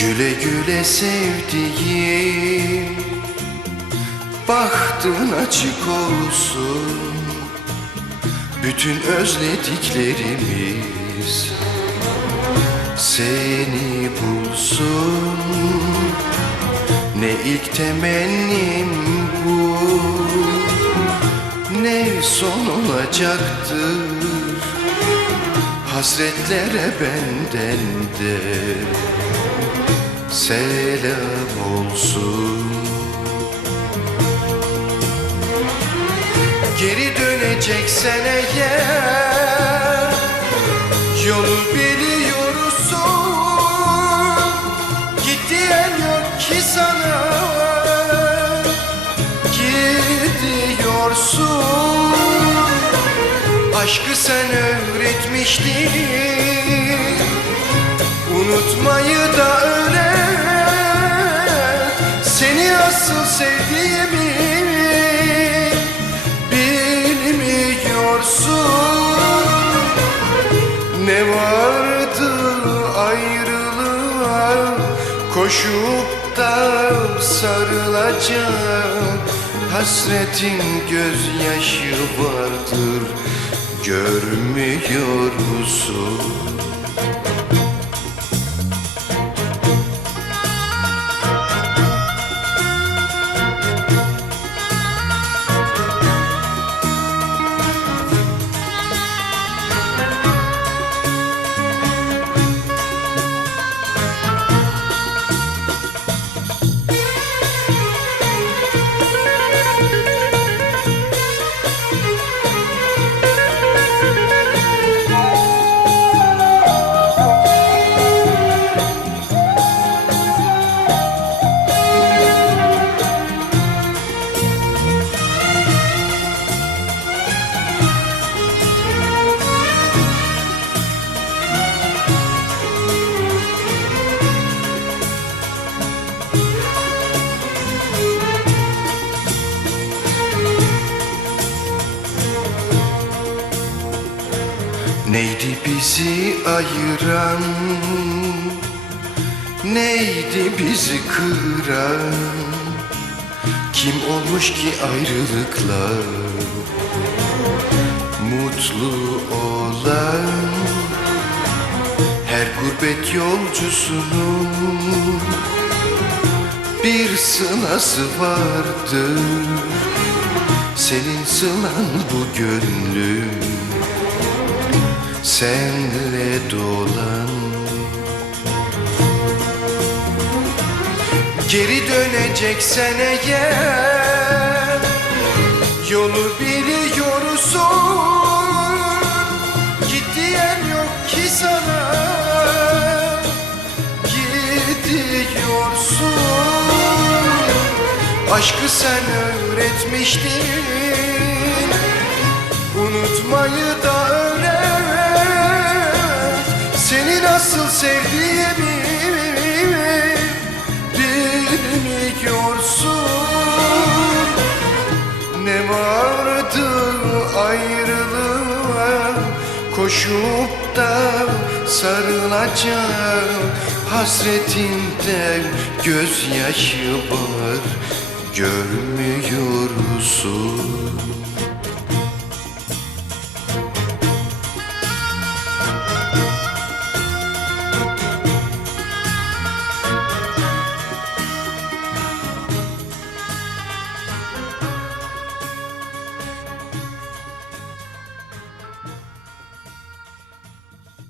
Güle güle sevdiğim. Bahtın açık olsun. Bütün özlediklerimiz Seni bulsun. Ne ilk temennim bu Ne son olacaktır. Hasretlere benden de selam olsun Geri döneceksen eğer Yolu biliyorsun. Git diyen yok ki sana. Gidiyorsun. Aşkı sen öğretmiştin. Unutmayı da sevdiğimi Bilmiyorsun Ne vardı ayrılığa Koşup da sarılacak Hasretin gözyaşı vardır Görmüyor musun? Bizi ayıran Neydi bizi kıran? Kim olmuş ki ayrılıkla Mutlu olan Her gurbet yolcusunun Bir sılası vardır. Senin sılan bu gönlüm senle dolan. Geri döneceksen eğer Yolu biliyorsun. Git yok ki sana Gidiyorsun. Aşkı sen öğretmiştin Unutmayı da öğret sevdiğimi Bilmiyorsun. Ne vardı ayrılığa Koşup da sarılacak Hasretinden gözyaşı var Görmüyorsun